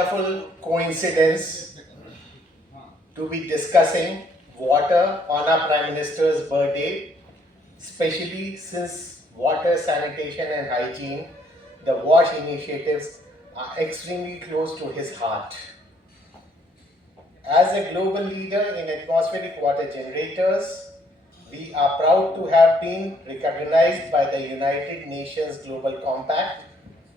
Wonderful coincidence to be discussing water on our Prime Minister's birthday, especially since water, sanitation, and hygiene, the WASH initiatives are extremely close to his heart. As a global leader in atmospheric water generators, we are proud to have been recognized by the United Nations Global Compact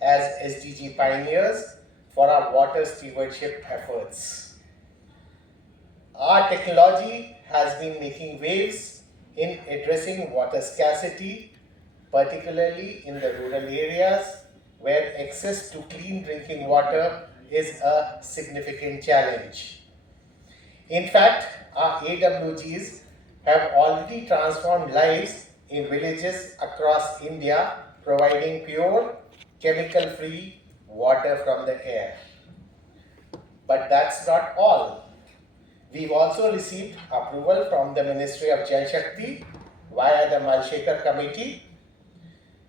as SDG pioneers for our water stewardship efforts. Our technology has been making waves in addressing water scarcity, particularly in the rural areas where access to clean drinking water is a significant challenge. In fact, our AWGs have already transformed lives in villages across India, providing pure, chemical-free water from the air. But that's not all. We've also received approval from the Ministry of Jal Shakti via the Malshekar Committee,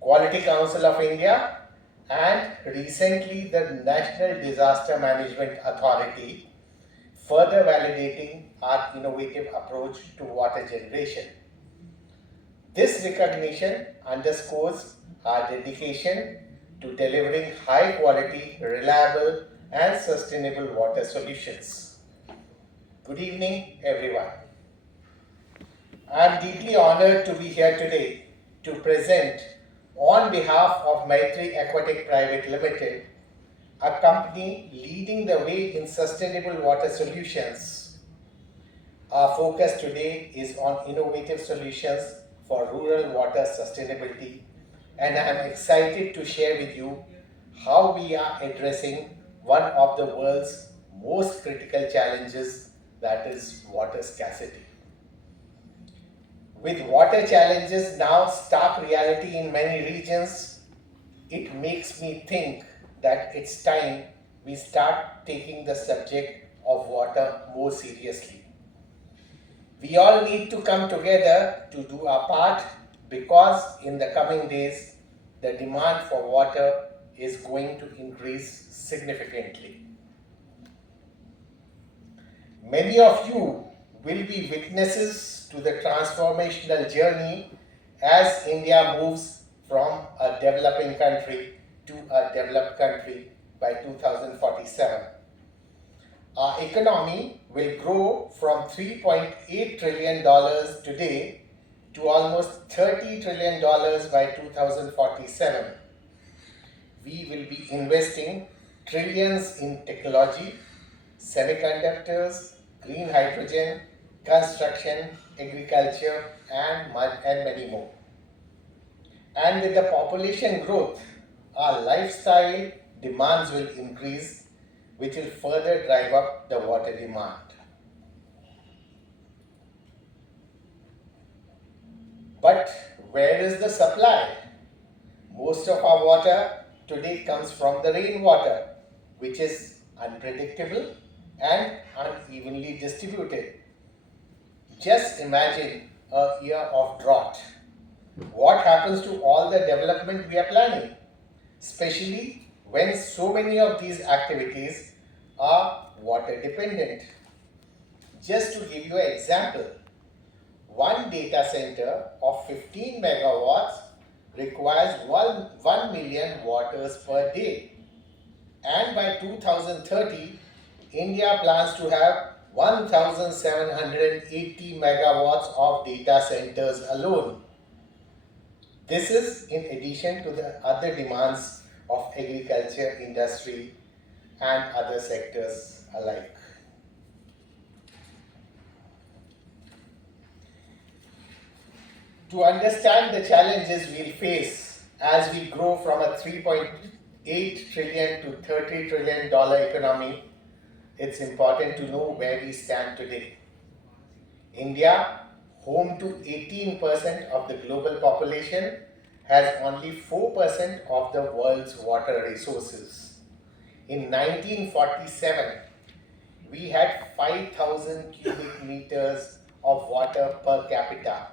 Quality Council of India, and recently the National Disaster Management Authority, further validating our innovative approach to water generation. This recognition underscores our dedication to delivering high quality, reliable, and sustainable water solutions. Good evening, everyone. I am deeply honored to be here today to present on behalf of Maitri Aquatic Private Limited, a company leading the way in sustainable water solutions. Our focus today is on innovative solutions for rural water sustainability, and I am excited to share with you how we are addressing one of the world's most critical challenges, that is water scarcity. With water challenges now stark reality in many regions, it makes me think that it's time we start taking the subject of water more seriously. We all need to come together to do our part, because in the coming days, the demand for water is going to increase significantly. Many of you will be witnesses to the transformational journey as India moves from a developing country to a developed country by 2047. Our economy will grow from $3.8 trillion today to almost $30 trillion by 2047. We will be investing trillions in technology, semiconductors, green hydrogen, construction, agriculture, and many more. And with the population growth, our lifestyle demands will increase, which will further drive up the water demand. But where is the supply? Most of our water today comes from the rainwater, which is unpredictable and unevenly distributed. Just imagine a year of drought. What happens to all the development we are planning, especially when so many of these activities are water dependent? Just to give you an example, one data center of 15 megawatts requires 1 million waters per day. And by 2030, India plans to have 1,780 megawatts of data centers alone. This is in addition to the other demands of agriculture, industry, and other sectors alike. To understand the challenges we'll face as we grow from a $3.8 trillion to $30 trillion economy, it's important to know where we stand today. India, home to 18% of the global population, has only 4% of the world's water resources. In 1947, we had 5,000 cubic meters of water per capita.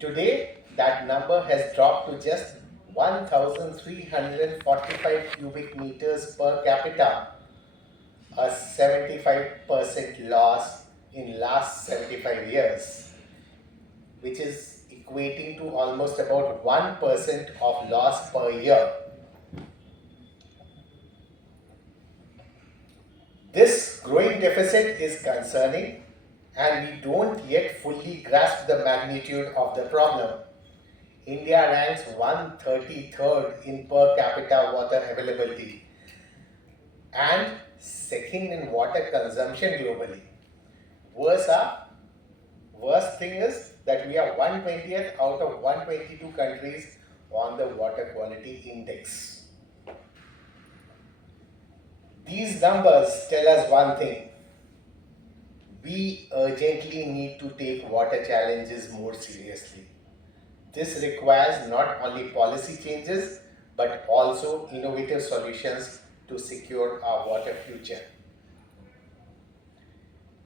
Today, that number has dropped to just 1,345 cubic meters per capita, a 75% loss in last 75 years, which is equating to almost about 1% of loss per year. This growing deficit is concerning, and we don't yet fully grasp the magnitude of the problem. India ranks 133rd in per capita water availability and second in water consumption globally. Worst thing is that we are 120th out of 122 countries on the water quality index. These numbers tell us one thing: we urgently need to take water challenges more seriously. This requires not only policy changes but also innovative solutions to secure our water future.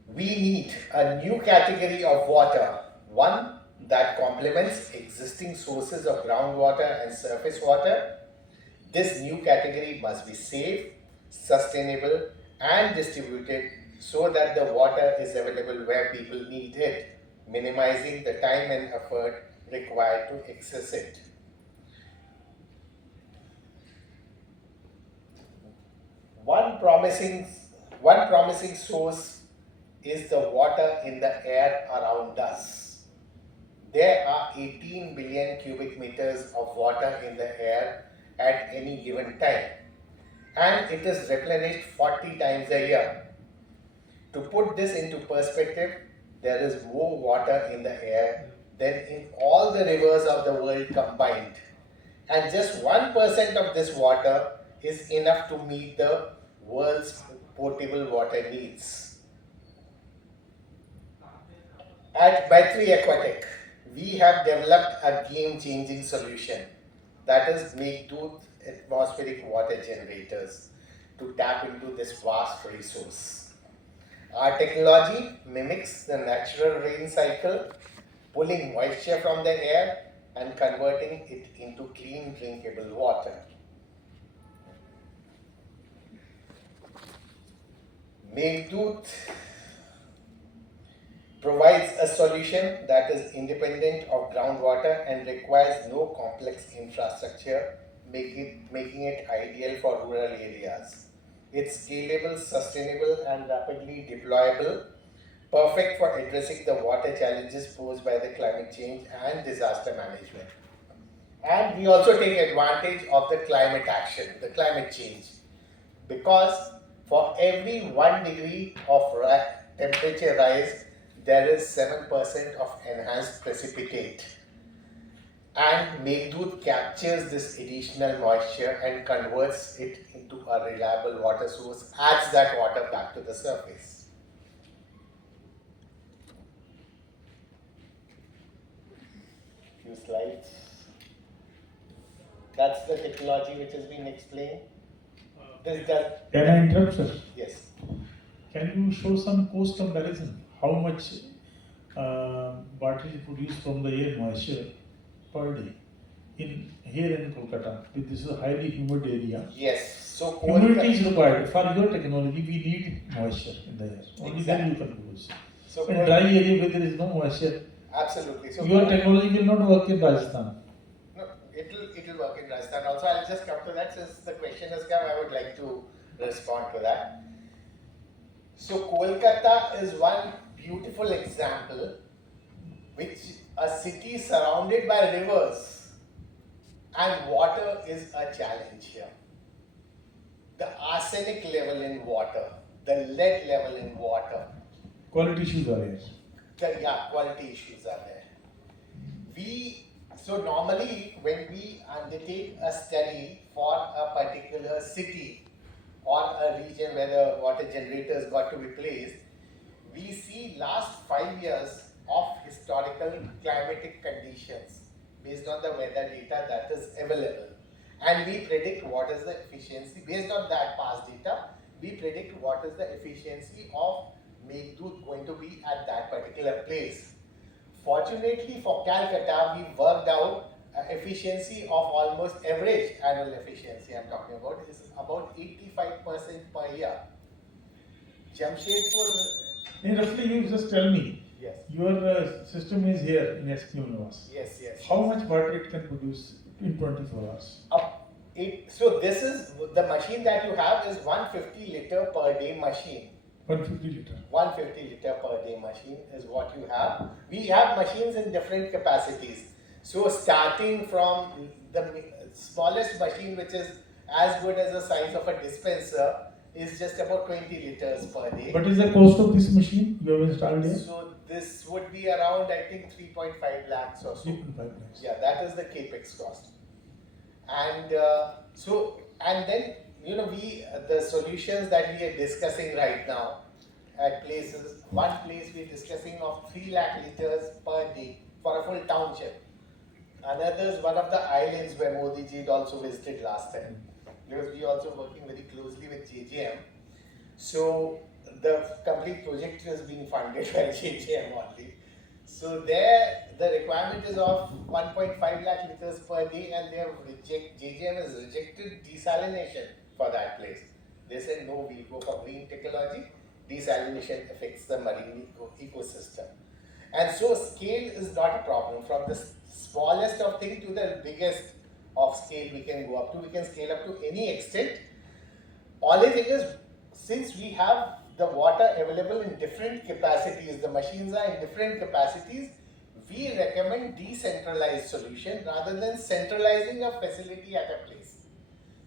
We need a new category of water, one that complements existing sources of groundwater and surface water. This new category must be safe, sustainable, and distributed so that the water is available where people need it, minimizing the time and effort required to access it. One promising source is the water in the air around us. There are 18 billion cubic meters of water in the air at any given time, and it is replenished 40 times a year. To put this into perspective, there is more water in the air than in all the rivers of the world combined, and just 1% of this water is enough to meet the world's potable water needs. At Battery Aquatic, we have developed a game-changing solution, that is Meghdut atmospheric water generators, to tap into this vast resource. Our technology mimics the natural rain cycle, pulling moisture from the air and converting it into clean drinkable water. Meghdut provides a solution that is independent of groundwater and requires no complex infrastructure, making it ideal for rural areas. It's scalable, sustainable, and rapidly deployable, perfect for addressing the water challenges posed by the climate change and disaster management. And we also take advantage of the climate action, the climate change, because for every 1 degree of temperature rise, there is 7% of enhanced precipitate. And Meghdut captures this additional moisture and converts it into a reliable water source, adds that water back to the surface. Few slides. That's the technology which has been explained. Can I interrupt, sir? Yes. Can you show some cost comparison? How much water is produced from the air moisture per day here in Kolkata? This is a highly humid area. Yes. So humidity is required. For your technology, we need moisture in the air. Only then you can produce. So in dry area where there is no moisture, absolutely. So your technology will not work in Rajasthan. No, it will work in Rajasthan. Also, I'll just come to that since the question has come. I would like to respond to that. So Kolkata is one beautiful example, which a city surrounded by rivers, and water is a challenge here. The arsenic level in water, the lead level in water. Quality issues are there. Quality issues are there. So normally when we undertake a study for a particular city or a region where the water generators got to be placed, we see last 5 years of historical climatic conditions based on the weather data that is available. And we predict what is the efficiency. Based on that past data, we predict what is the efficiency of Meghdut going to be at that particular place. Fortunately for Calcutta, we worked out efficiency of almost average annual efficiency I'm talking about is about 85% per year. Jamshedpur, Roughly, you just tell me. yes. Your system is here in NIWAS. Yes, yes. How much water it can produce in 24 hours? So this is, the machine that you have is 150 liter per day machine. 150 liter. 150 liter per day machine is what you have. We have machines in different capacities. So starting from the smallest machine, which is as good as the size of a dispenser, is just about 20 liters per day. What is the cost of this machine you have installed here? So this would be around, I think, 3.5 lakhs or so. 3.5 lakhs. Yeah, that is the capex cost. And and then, you know, the solutions that we are discussing right now at places, one place we're discussing of 3 lakh liters per day for a full township. Another is one of the islands where Modi ji had also visited last time, because we are also working very closely with JJM. So the complete project is being funded by JJM only. So there, the requirement is of 1.5 lakh liters per day, and they have JJM has rejected desalination for that place. They said no, we'll go for green technology. Desalination affects the marine ecosystem. And so scale is not a problem. From the smallest of thing to the biggest of scale we can go up to. We can scale up to any extent. Only thing is, since we have the water available in different capacities, the machines are in different capacities, we recommend decentralized solution rather than centralizing a facility at a place.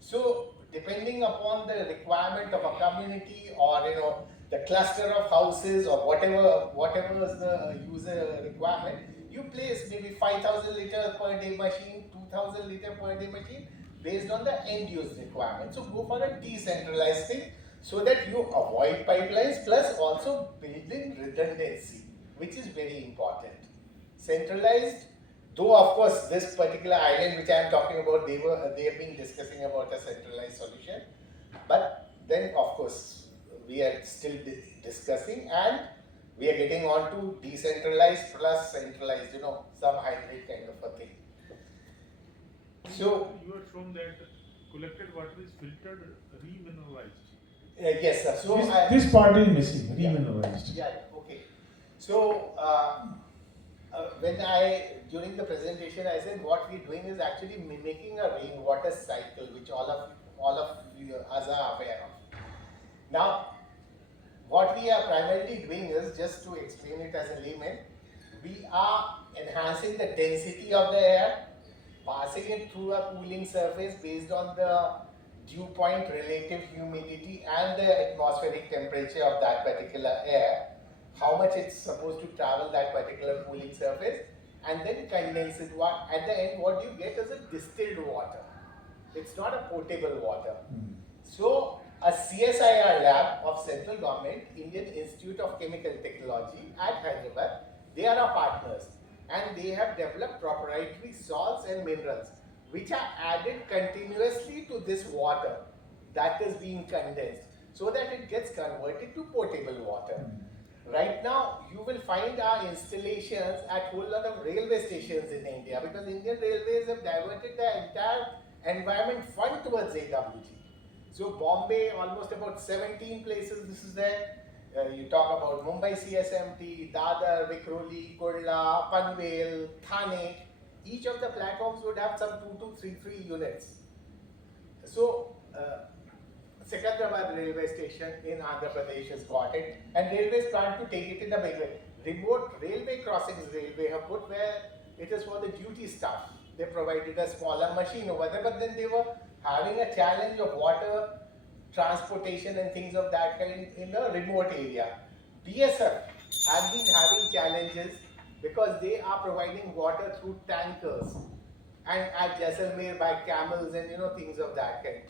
So depending upon the requirement of a community, or you know, the cluster of houses, or whatever is the user requirement, you place maybe 5,000 liter per day machine, 2,000 liter per day machine based on the end use requirement. So go for a decentralized thing, so that you avoid pipelines, plus also build in redundancy, which is very important. Centralized, though of course this particular island which I am talking about, they have been discussing about a centralized solution, but then of course we are still discussing, and we are getting on to decentralized plus centralized, you know, some hybrid kind of a thing. So you have shown that collected water is filtered, remineralized. Yes, sir. So this part is missing, remineralized. Yeah, okay. So when during the presentation, I said what we're doing is actually mimicking a rainwater cycle, which all of you us are aware of. Now, what we are primarily doing is, just to explain it as a layman, we are enhancing the density of the air, passing it through a cooling surface based on the dew point, relative humidity, and the atmospheric temperature of that particular air, how much it's supposed to travel that particular cooling surface, and then condense it. At the end, what you get is a distilled water. It's not a potable water. So a CSIR lab of central government, Indian Institute of Chemical Technology at Hyderabad, they are our partners, and they have developed proprietary salts and minerals which are added continuously to this water that is being condensed, so that it gets converted to potable water. Right now, you will find our installations at a whole lot of railway stations in India, because Indian Railways have diverted the entire environment fund towards AWG. So Bombay, almost about 17 places this is there. You talk about Mumbai CSMT, Dadar, Vikhroli, Kurla, Panvel, Thane. Each of the platforms would have some 2233 units. So Secunderabad railway station in Andhra Pradesh has got it, and railways plan to take it in a big way. Remote railway crossings railway have put where it is for the duty staff. They provided a smaller machine over there, but then they were having a challenge of water transportation and things of that kind in a remote area. BSF has been having challenges because they are providing water through tankers, and at Jaisalmer by camels and things of that kind.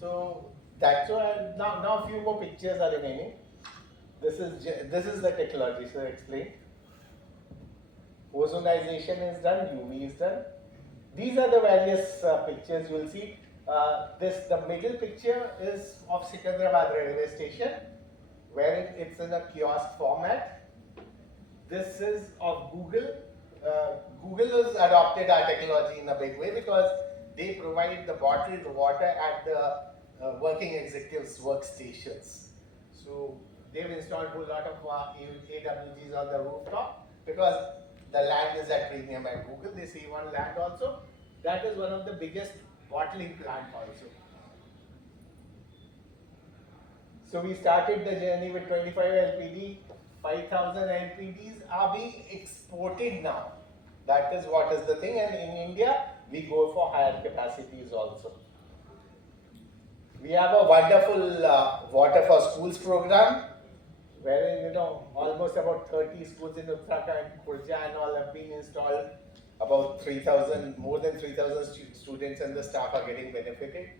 So that's why now a few more pictures are remaining. This is the technology. So explain. Ozonization is done. UV is done. These are the various pictures you will see. The middle picture is of Secunderabad railway station, where it's in a kiosk format. This is of Google. Google has adopted our technology in a big way because they provide the bottled water at the working executives' workstations. So they've installed a whole lot of AWGs on the rooftop because the land is at premium at Google. They see one land also. That is one of the biggest bottling plant also. So we started the journey with 25 LPD, 5,000 LPDs are being exported now. That is what is the thing, and in India, we go for higher capacities also. We have a wonderful Water for Schools program, wherein almost about 30 schools in Uttarakhand, Khurja and all have been installed. About 3,000, more than 3,000 students and the staff are getting benefited.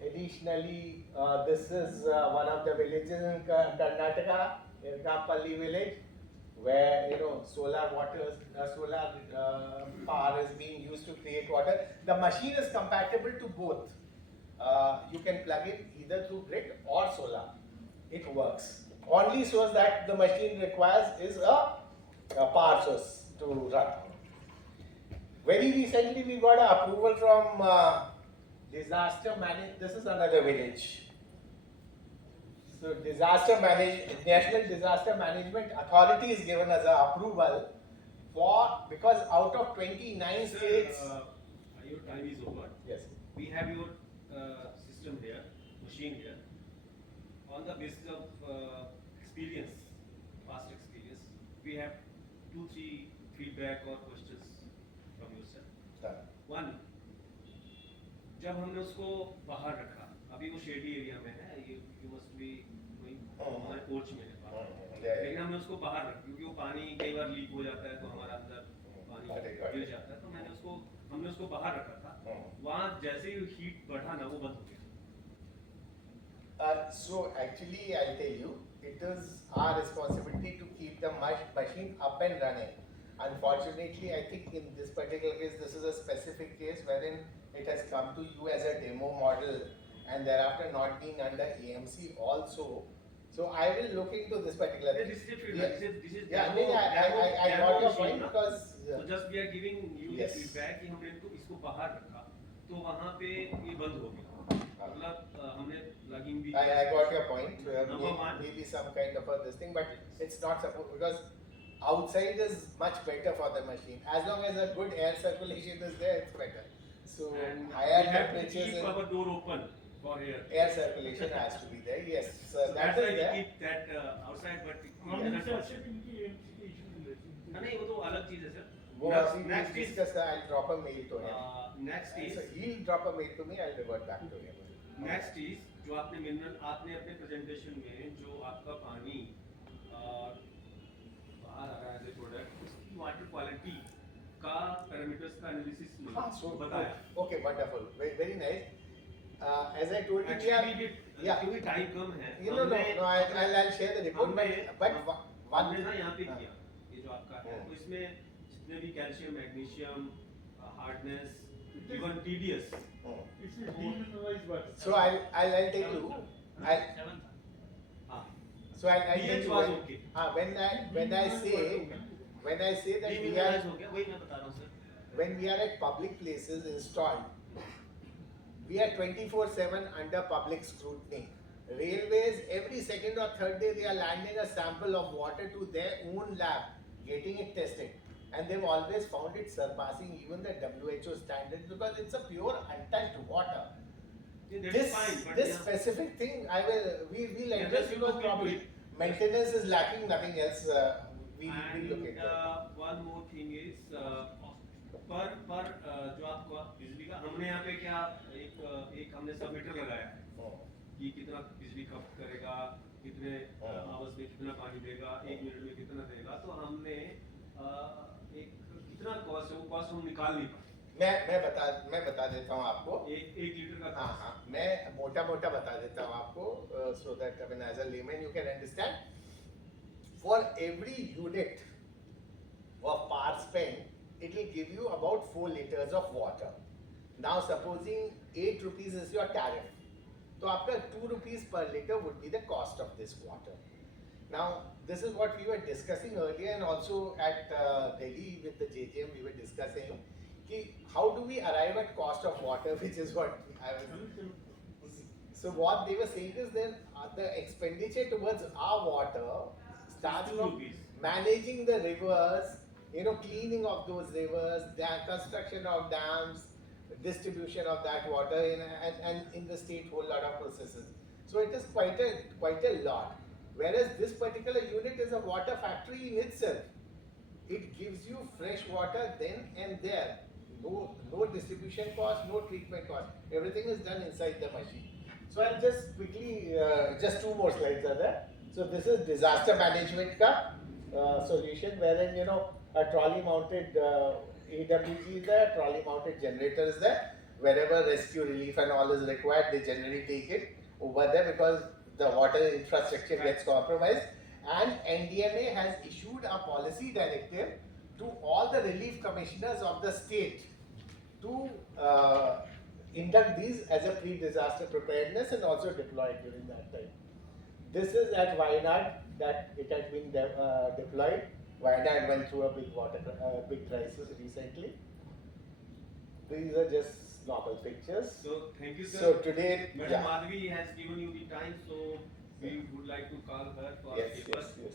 Additionally, this is one of the villages in Karnataka, Irkapalli village, where solar power is being used to create water. The machine is compatible to both. You can plug it either through grid or solar. It works. Only source that the machine requires is a power source to run. Very recently, we got an approval from disaster management. This is another village. So National Disaster Management Authority is given as an approval because out of 29 states. Your time is over. Yes. We have your system here, machine here. On the basis of experience, past experience, we have 2-3 feedback or questions from yourself. One, जब हमने उसको बाहर रखा, अभी वो shady area में है, you must be हमारे पोर्च में है, लेकिन हमने उसको बाहर रखा क्योंकि वो पानी कई बार लीक हो जाता है तो हमारा अंदर पानी गिर जाता है, तो हमने उसको बाहर रखा था. वहाँ जैसे ही हीट बढ़ा ना वो बंद हो गया. So actually, I'll tell you, it is our responsibility to keep the machine up and running. Unfortunately, I think in this particular case, this is a specific case wherein it has come to you as a demo model and thereafter not being under AMC also. So I will look into this particular thing. This is feedback. This is I demo got your machine, point because. So just we are giving you Yes. the feedback कि हमने इसको बाहर रखा तो वहाँ पे ये बंद हो गया. मतलब हमने प्लगिंग भी. I got your point. Number one. Maybe some kind of a this thing, but it's not supposed because outside is much better for the machine. As long as a good air circulation is there, it's better. So And higher we have to temperatures keep and our door open for air. air circulation has to be there. Yes, so So that that's why is we there. keep that outside, but नहीं वो तो अलग चीज है sir. वो अभी Next is discuss. I'll drop a mail to him. next is So he'll drop a mail to me. I'll revert back to him. Next is जो आपने मिनरल आपने अपने प्रेजेंटेशन में जो आपका पानी बाहर आ रहा है प्रोडक्ट उसकी वाटर क्वालिटी का पैरामीटर्स का एनालिसिस So बताया. okay, wonderful, very nice. As I told you, actually भी yeah. क्योंकि टाइम कम है. I'll share the report. But one हमने ना यहाँ पे किया ये जो आपका है तो इसमें जितने भी calcium magnesium hardness even TDS. So I'll tell you. So I'll tell pH you was okay. when I say that we are हो गया वही मैं बता रहा हूँ sir. when we are at public places installed, we are 24/7 under public scrutiny. Railways every second or third day they are landing a sample of water to their own lab, getting it tested. And they've always found it surpassing even the WHO standards because it's a pure untouched water. Yeah, that is fine, but This yeah. specific thing we'll Yeah, address that you because look into probably it. maintenance is lacking, nothing else. We'll look into it. One more thing is पर जो आपको बिजली का हमने यहाँ पे क्या एक हमने सबमीटर लगाया है कि कितना बिजली खपत करेगा, कितने आवर्स में कितना पानी देगा, 1 मिनट में कितना देगा. तो हमने एक कितना कॉस्ट है वो कॉस्ट हम निकाल नहीं पाए. मैं बता देता हूँ आपको. एक लीटर का हाँ हाँ मैं मोटा बता देता हूँ आपको so that I mean as a layman you can understand. For every unit of power spent, it will give you about 4 liters of water. Now supposing 8 rupees is your tariff, तो आपका 2 rupees per liter would be the cost of this water. Now this is what we were discussing earlier and also at Delhi with the JJM we were discussing कि how do we arrive at cost of water, which is what I was. So what they were saying is then the expenditure towards our water starts 2 from rupees. managing the rivers, cleaning of those rivers, the construction of dams, distribution of that water, and in the state whole lot of processes. So it is quite a lot. Whereas this particular unit is a water factory in itself. It gives you fresh water then and there. No distribution cost, no treatment cost. Everything is done inside the machine. So I'll just quickly, just two more slides are there. So this is disaster management solution, wherein a trolley mounted AWG is there, trolley mounted generator is there. Wherever rescue relief and all is required, they generally take it over there because the water infrastructure gets compromised. And NDMA has issued a policy directive to all the relief commissioners of the state to induct these as a pre-disaster preparedness and also deploy it during that time. This is at Wayanad that it had been deployed. Wayanad went through a big crisis recently. These are just normal pictures. So thank you, sir. So today, Madam Madhavi has given you the time, so we would like to call her for yes, paper. yes, yes.